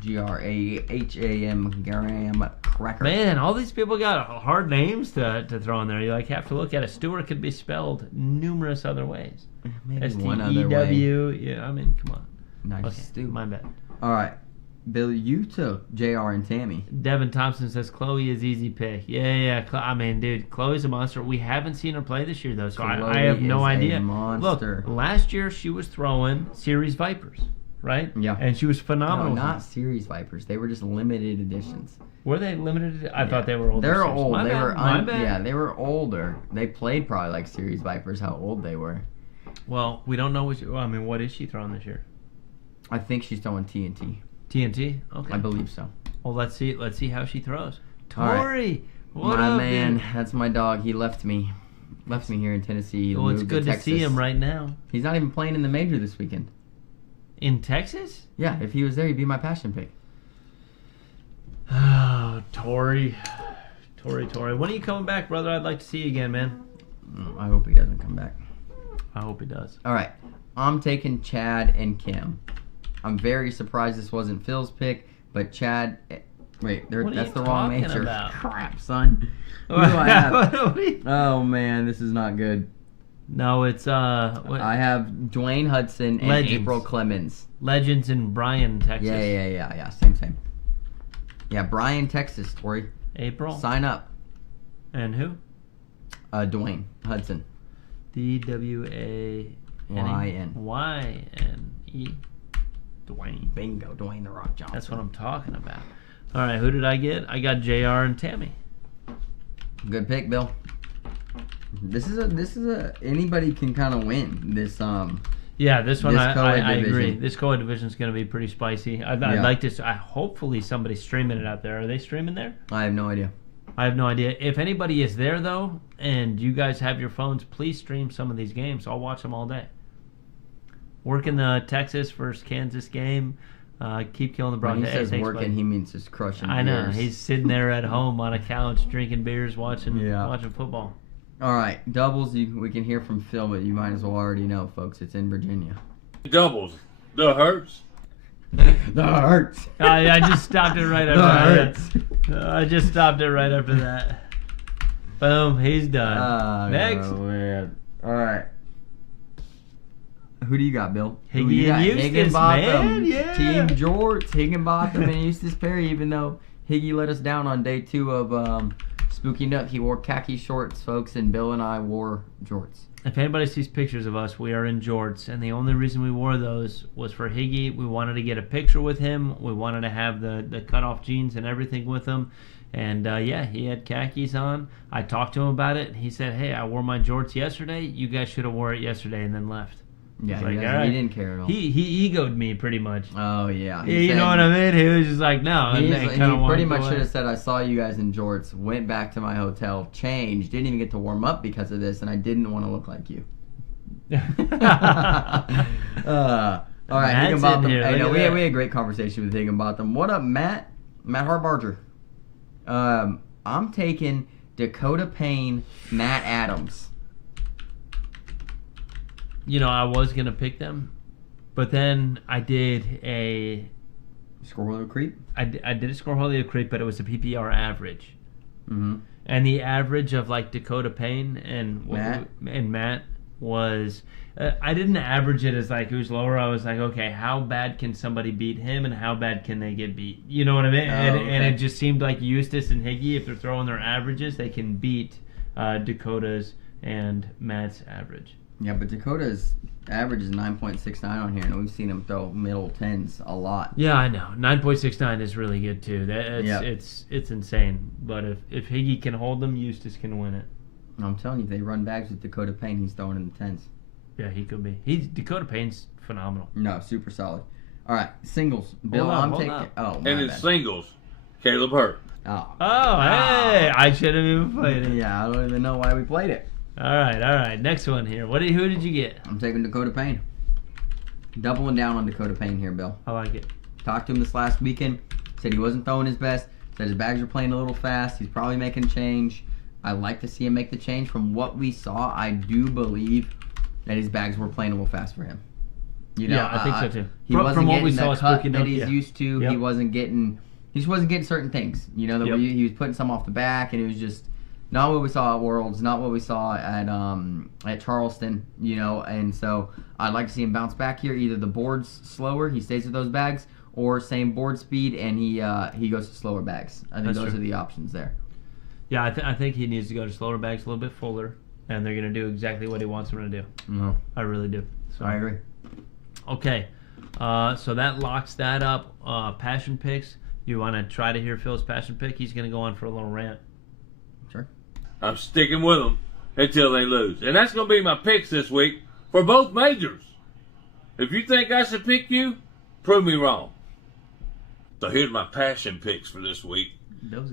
G-R-A-H-A-M. Graham Cracker. Man, all these people got hard names to throw in there. You have to look at it. Stuart could be spelled numerous other ways. Maybe one other way. S-T-E-W. Yeah, I mean, come on. Nice. Okay, Stu. my bad. All right. Bill, you took JR and Tammy. Devin Thompson says Chloe is easy pick. Yeah. I mean, dude, Chloe's a monster. We haven't seen her play this year, though, so I have no idea. Monster. Look, last year she was throwing Series Vipers, right? Yeah. And she was phenomenal. No, not Series Vipers. They were just limited editions. Were they limited? I thought they were older. They're old. My bad. Yeah, they were older. They played probably like Series Vipers, how old they were. Well, we don't know what is she throwing this year? I think she's throwing TNT. TNT? Okay. I believe so. Well, let's see how she throws. All Tori, right. what my up, man? dude? That's my dog. He left me here in Tennessee. He Well, it's moved good to to see Texas. him right now. He's not even playing in the major this weekend. In Texas? Yeah, if he was there, he'd be my passion pick. Oh, Tori. When are you coming back, brother? I'd like to see you again, man. I hope he doesn't come back. I hope he does. All right, I'm taking Chad and Kim. I'm very surprised this wasn't Phil's pick, but Chad. Wait, that's the wrong major. About? Crap, son. Who do I have? Oh man, this is not good. No, it's what? I have Dwayne Hudson and Legends. April Clemens. Legends in Bryan, Texas. Yeah. Same. Yeah, Bryan, Texas, Tori. April. Sign up. And who? Dwayne Hudson. D-W-A-N-E. Y-N-E. Dwayne. Bingo, Dwayne the Rock Johnson. That's what I'm talking about. All right, who did I get? I got JR and Tammy. Good pick, Bill. This is a anybody can kind of win this Yeah, this one this I agree. division. This co-ed division is going to be pretty spicy. I'd like to. Hopefully somebody's streaming it out there. Are they streaming there? I have no idea. I have no idea. If anybody is there though, and you guys have your phones, please stream some of these games. I'll watch them all day. Working the Texas versus Kansas game. Keep killing the When Broncos. he says working, he means just crushing. I know. beers. He's sitting there at home on a couch drinking beers, watching football. All right, doubles. We can hear from Phil, but you might as well already know, folks. It's in Virginia. Doubles. The Hurts. The Hurts. I just stopped it right after The that. Hurts. I just stopped it right after that. Boom, he's done. Next. Oh, man. All right. Who do you got, Bill? Who Higgy you got? and Eustace, Higginbotham, man, yeah. Team Jorts, Higginbotham, and Eustace Perry. Even though Higgy let us down on day 2 of Spooky Nook, he wore khaki shorts, folks, and Bill and I wore jorts. If anybody sees pictures of us, we are in jorts, and the only reason we wore those was for Higgy. We wanted to get a picture with him. We wanted to have the cut-off jeans and everything with him. And, he had khakis on. I talked to him about it, and he said, hey, I wore my jorts yesterday. You guys should have wore it yesterday and then left. Yeah, Like, he all right. didn't care at all. He egoed me pretty much. Oh, yeah. You know what I mean? He was just like, no. He and kinda pretty walked much away. should have said, I saw you guys in jorts, went back to my hotel, changed, didn't even get to warm up because of this, and I didn't want to look like you. All right, Matt's Higginbotham. in here. Hey, Look no, at we had that. a great conversation with Higginbotham. What up, Matt? Matt Harbarger. I'm taking Dakota Payne, Matt Adams. You know, I was going to pick them, but then I did a Score creep. I did a score creep, but it was a PPR average. Mm-hmm. And the average of like Dakota Payne and Matt was I didn't average it as like who's lower. I was like, okay, how bad can somebody beat him and how bad can they get beat? You know what I mean? And it just seemed like Eustace and Higgy, if they're throwing their averages, they can beat Dakota's and Matt's average. Yeah, but Dakota's average is 9.69 on here, and we've seen him throw middle 10s a lot. Yeah, I know. 9.69 is really good too. It's insane. But if Higgy can hold them, Eustace can win it. I'm telling you, if they run bags with Dakota Payne, he's throwing in the 10s. Yeah, he could be. Dakota Payne's phenomenal. No, super solid. All right, singles. Bill, Hold I'm up. taking. Oh, my And in bad. singles, Caleb Hurt. Oh. Hey, I should have even played it. Yeah, I don't even know why we played it. All right. Next one here. Who did you get? I'm taking Dakota Payne. Doubling down on Dakota Payne here, Bill. I like it. Talked to him this last weekend. Said he wasn't throwing his best. Said his bags are playing a little fast. He's probably making a change. I like to see him make the change. From what we saw, I do believe that his bags were playing a little fast for him. You know, yeah, I think so too. He wasn't from what getting we the saw, cut Spooky that Nook, he's used to. Yep. He just wasn't getting certain things. You know, he was putting some off the back, and it was just not what we saw at Worlds, not what we saw at Charleston. You know, and so I'd like to see him bounce back here. Either the board's slower, he stays with those bags, or same board speed, and he goes to slower bags. I think those are the options there. Yeah, I think he needs to go to slower bags, a little bit fuller, and they're going to do exactly what he wants them to do. No. I really do. So. I agree. Okay, so that locks that up. Passion picks. You want to try to hear Phil's passion pick? He's going to go on for a little rant. Sure. I'm sticking with them until they lose. And that's going to be my picks this week for both majors. If you think I should pick you, prove me wrong. So here's my passion picks for this week.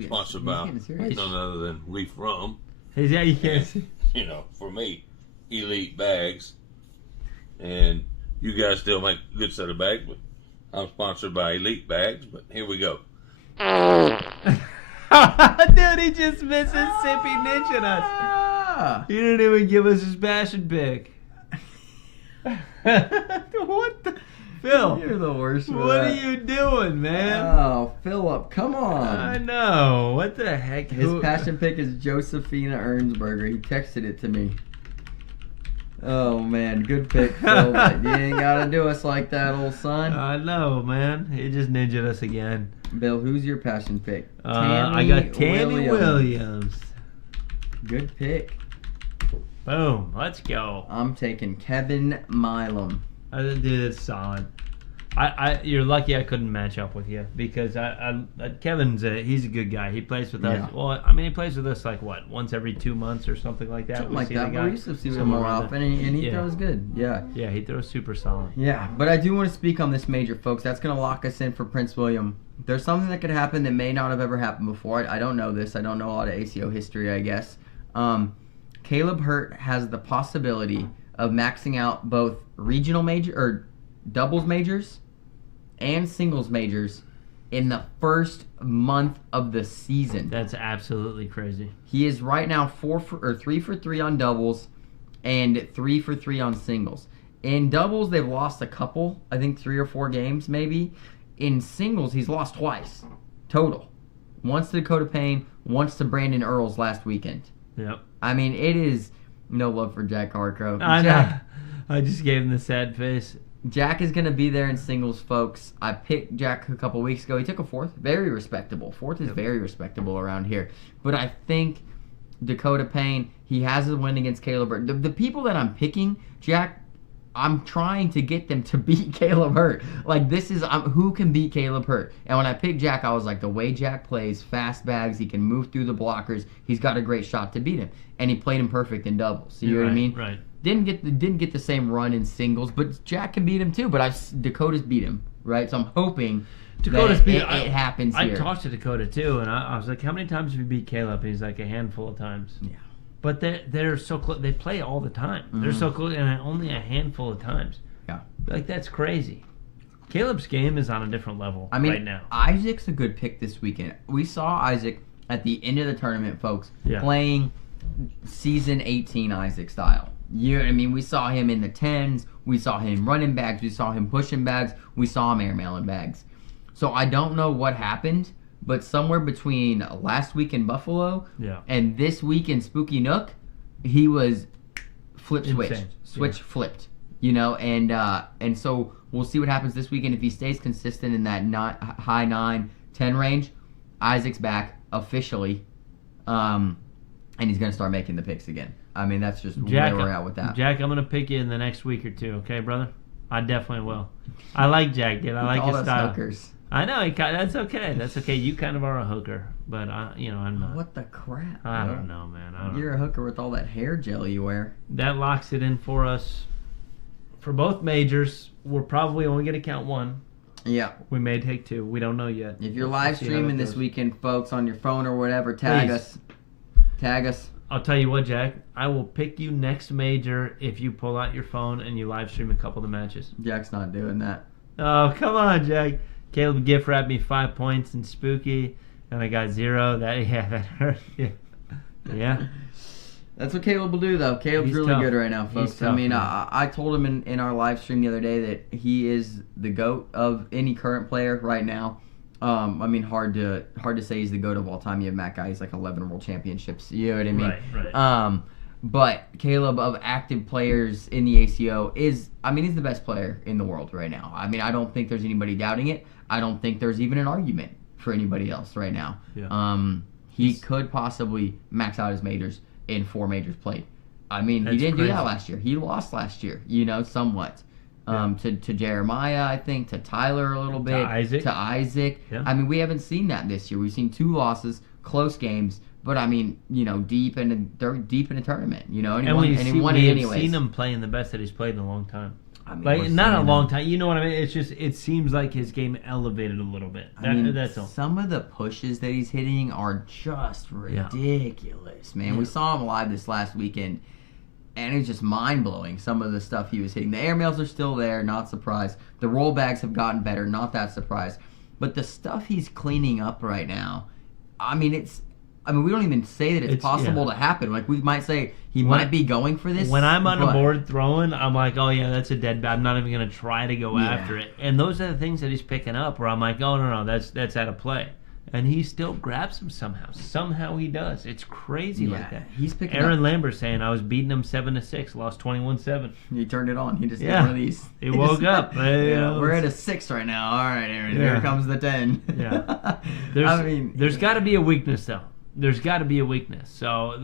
Sponsored by none other than Reef Rum. Yeah, you can't see. You know, for me, Elite Bags. And you guys still make a good set of bags, but I'm sponsored by Elite Bags. But here we go. Dude, he just Mississippi ninja us. He didn't even give us his passion pick. What the... Phil, you're the worst. What are you doing, man? Oh, Philip, come on. I know. What the heck? His passion pick is Josephina Ernsberger. He texted it to me. Oh, man. Good pick, Phil. But you ain't got to do us like that, old son. I know, man. He just ninja'd us again. Bill, who's your passion pick? I got Tammy Williams. Good pick. Boom. Let's go. I'm taking Kevin Milam. Dude, it's solid. You're lucky I couldn't match up with you because Kevin's he's a good guy. He plays with us. Well, I mean, he plays with us like what, once every 2 months or something like that. Something like that. But we used to see him more often, and he throws good. Yeah. Yeah, he throws super solid. Yeah, but I do want to speak on this major, folks. That's going to lock us in for Prince William. There's something that could happen that may not have ever happened before. I don't know this. I don't know a lot of ACO history, I guess. Caleb Hurt has the possibility of maxing out both regional major or doubles majors and singles majors in the first month of the season. That's absolutely crazy. He is right now 3 for 3 on doubles and 3 for 3 on singles. In doubles, they've lost a couple, I think 3 or 4 games maybe. In singles, he's lost twice total. Once to Dakota Payne, once to Brandon Earls last weekend. Yep. I mean, it is no love for Jack Harcrow. I know. I just gave him the sad face. Jack is going to be there in singles, folks. I picked Jack a couple weeks ago. He took a 4th. Very respectable. 4th is very respectable around here. But I think Dakota Payne, he has a win against Caleb Hurt. The people that I'm picking, Jack, I'm trying to get them to beat Caleb Hurt. Like, this is who can beat Caleb Hurt. And when I picked Jack, I was like, the way Jack plays, fast bags, he can move through the blockers. He's got a great shot to beat him. And he played him perfect in doubles. You know what I mean? Right. Didn't get the same run in singles, but Jack can beat him too. But Dakota's beat him, right? So I'm hoping Dakota's that it happens here. I talked to Dakota too, and I was like, "How many times have you beat Caleb?" And he's like, "A handful of times." Yeah. But they're so close. They play all the time. Mm-hmm. They're so close, and only a handful of times. Yeah. Like, that's crazy. Caleb's game is on a different level right now. Isaac's a good pick this weekend. We saw Isaac at the end of the tournament, folks, playing season 18 Isaac style. You know what I mean? We saw him in the 10s. We saw him running bags. We saw him pushing bags. We saw him airmailing bags. So I don't know what happened, but somewhere between last week in Buffalo and this week in Spooky Nook, he was flipped. You know, and so we'll see what happens this weekend. If he stays consistent in that high 9-10 range, Isaac's back officially, and he's going to start making the picks again. I mean, that's just where we're at with that. Jack, I'm going to pick you in the next week or two, okay, brother? I definitely will. I like Jack, dude. I like his style. Hookers. I know. That's okay. That's okay. You kind of are a hooker, but I'm not. What the crap? I don't know, man. You're a hooker with all that hair gel you wear. That locks it in for us. For both majors, we're probably only going to count one. Yeah. We may take 2. We don't know yet. If you're live streaming this weekend, folks, on your phone or whatever, tag us. I'll tell you what, Jack. I will pick you next major if you pull out your phone and you live stream a couple of the matches. Jack's not doing that. Oh, come on, Jack. Caleb gift wrapped me 5 points in Spooky, and I got 0. That hurt. Yeah. That's what Caleb will do, though. Caleb's He's really tough. good right now, folks. He's tough, I mean, man. I told him in our live stream the other day that he is the GOAT of any current player right now. I mean, hard to say he's the GOAT of all time. You have Matt Guy, he's like 11 world championships. You know what I mean? Right. But Caleb, of active players in the ACO, he's the best player in the world right now. I mean, I don't think there's anybody doubting it. I don't think there's even an argument for anybody else right now. Yeah. He could possibly max out his majors in 4 majors played. I mean, he didn't do that last year. He lost last year, somewhat. To Jeremiah, I think, to Tyler a little bit, to Isaac. Yeah. I mean, we haven't seen that this year. We've seen 2 losses, close games, but I mean, deep in a tournament, and he won it anyways. We've seen him playing the best that he's played in a long time. I mean, Like, not a long time. You know what I mean? It's just, it seems like his game elevated a little bit. That's all. Some of the pushes that he's hitting are just ridiculous, man. Yeah. We saw him live this last weekend, and it's just mind-blowing, some of the stuff he was hitting. The airmails are still there, not surprised. The roll bags have gotten better, not that surprised. But the stuff he's cleaning up right now, we don't even say that it's possible to happen. Like, we might say he might be going for this. When I'm on a board throwing, I'm like, oh, yeah, that's a dead bat. I'm not even going to try to go after it. And those are the things that he's picking up where I'm like, oh, no, that's out of play. And he still grabs him somehow. Somehow he does. It's crazy like that. He's picking Aaron up. Lambert saying I was beating him 7-6, lost 21-7. He turned it on. He just did one of these. He woke up. We're at a 6 right now. All right, Aaron. Here comes the 10. Yeah. There's got to be a weakness, though. There's got to be a weakness. So,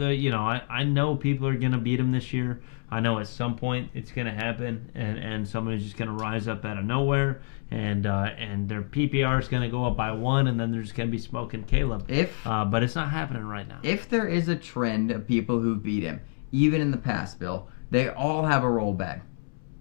I know people are going to beat him this year. I know at some point it's going to happen, and somebody's just going to rise up out of nowhere, and their PPR is going to go up by 1, and then they're just going to be smoking Caleb. But it's not happening right now. If there is a trend of people who beat him, even in the past, Bill, they all have a roll bag.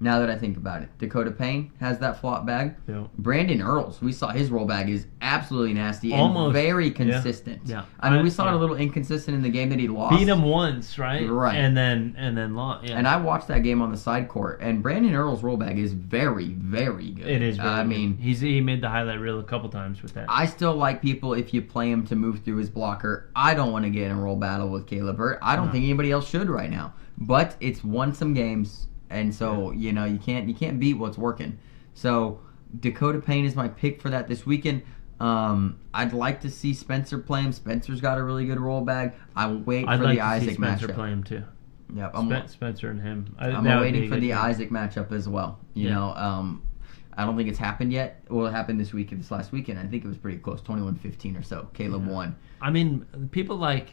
Now that I think about it, Dakota Payne has that flop bag. Yeah. Brandon Earls, we saw his roll bag is absolutely nasty and Almost. very consistent. Yeah. We saw it a little inconsistent in the game that he lost. Beat him once, right? Right. And then lost. Yeah. And I watched that game on the side court, and Brandon Earls' roll bag is very, very good. It is very good. He made the highlight reel a couple times with that. I still like people, if you play him, to move through his blocker. I don't want to get in a roll battle with Caleb Hurt. I don't think anybody else should right now. But it's won some games. And so, you can't beat what's working. So, Dakota Payne is my pick for that this weekend. I'd like to see Spencer play him. Spencer's got a really good roll bag. I'll wait for the Isaac matchup. Spencer play him too. Yep, Spencer and him. I'm waiting for the Isaac matchup as well. You know, I don't think it's happened yet. Well, it happened this last weekend. I think it was pretty close, 21-15 or so. Caleb won. I mean, people like,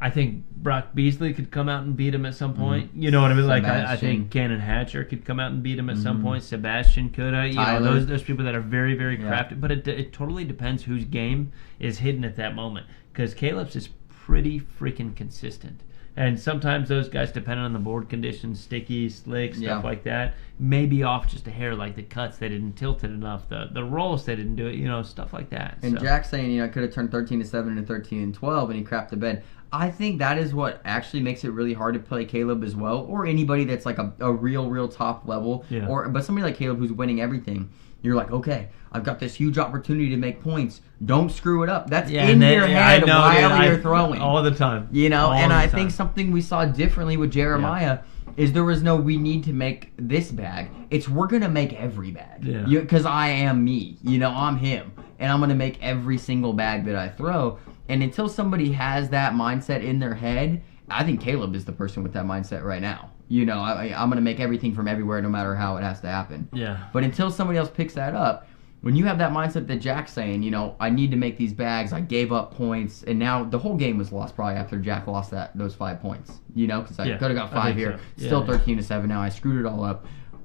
I think Brock Beasley could come out and beat him at some point. You know what I mean? Like, I think Cannon Hatcher could come out and beat him at some point. Sebastian could. Those people that are very, very crafty. But it totally depends whose game is hidden at that moment. Because Caleb's is pretty freaking consistent. And sometimes those guys, depending on the board conditions, sticky, slick, stuff like that, may be off just a hair, like the cuts, they didn't tilt it enough. The rolls, they didn't do it, stuff like that. And Jack's saying, I could have turned 13-7 and 13-12, and he crapped the bed. I think that is what actually makes it really hard to play Caleb as well, or anybody that's like a real top level. Yeah. But somebody like Caleb who's winning everything, you're like, okay, I've got this huge opportunity to make points. Don't screw it up. That's in your head while you're throwing. All the time. I think something we saw differently with Jeremiah is there was no, we need to make this bag. It's, we're going to make every bag. Because I am me. I'm him. And I'm going to make every single bag that I throw. And until somebody has that mindset in their head, I think Caleb is the person with that mindset right now. I'm going to make everything from everywhere no matter how it has to happen. Yeah. But until somebody else picks that up, when you have that mindset that Jack's saying, I need to make these bags, I gave up points, and now the whole game was lost probably after Jack lost those 5 points. Because I could have got 5 here. So. Still 13-7 now. I screwed it all up.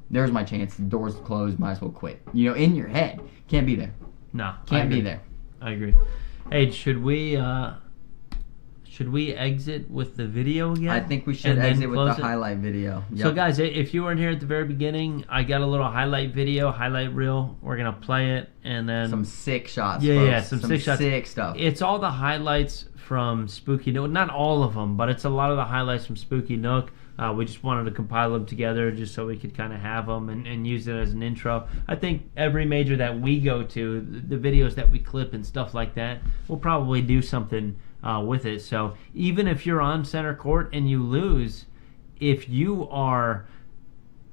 There's my chance. The door's closed. Might as well quit. In your head. Can't be there. No. Can't be there. I agree. Hey, should we exit with the video again? I think we should exit with the highlight video. Yep. So guys, if you weren't here at the very beginning, I got a little highlight reel. We're gonna play it and then some sick shots. Yeah, some sick shots. Sick stuff. It's all the highlights from Spooky Nook. Not all of them, but it's a lot of the highlights from Spooky Nook. We just wanted to compile them together just so we could kind of have them and use it as an intro. I think every major that we go to, the videos that we clip and stuff like that, we'll probably do something with it. So even if you're on center court and you lose, if you are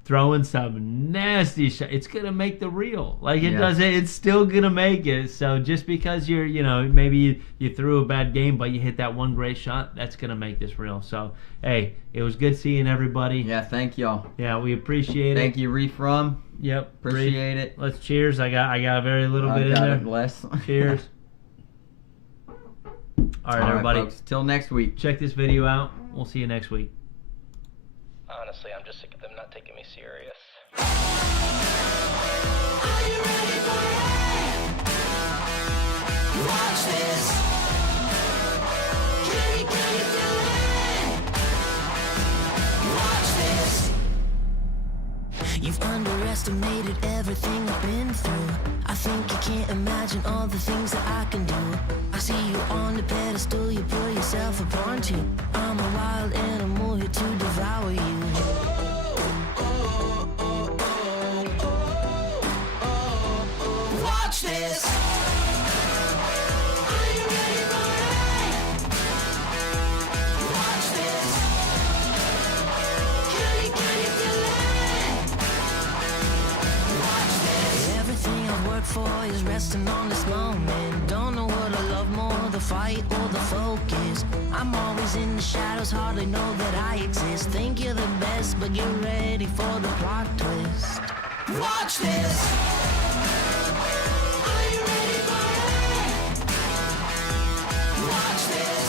throwing some nasty shot, it's gonna make the reel. Like it does it, it's still gonna make it. So just because you're, maybe you threw a bad game, but you hit that one great shot, that's gonna make this reel. So hey, it was good seeing everybody. Yeah, thank y'all. Yeah, we appreciate it. Thank you, Refrum. Yep, appreciate it. Let's cheers. I got a very little bit in there. Less. Cheers. All right, everybody. Folks, till next week. Check this video out. We'll see you next week. Honestly, I'm just sick of them not taking me serious. Are you ready for it? Watch this. Can you do it? Watch this. You've underestimated everything I've been through. I think you can't imagine all the things that I can do. I see you on the pedestal, you put yourself upon too. I'm a wild animal here to devour you. Watch this. Are you ready for it? Watch this. Can you do it? Watch this. Everything I've worked for is resting on this moment. Don't know what I love more, the fight or the focus. I'm always in the shadows, hardly know that I exist. Think you're the best, but get ready for the plot twist. Watch this. Are you ready for it? Watch this.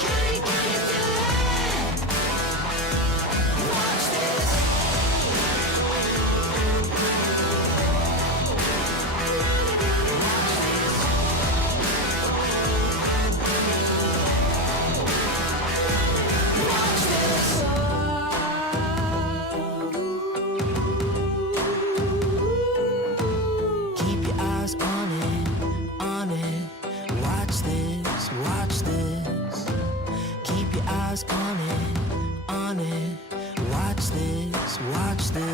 Can you do it? Watch this. Keep your eyes on it, on it. Watch this, watch this. Keep your eyes on it, on it. Watch this, watch this.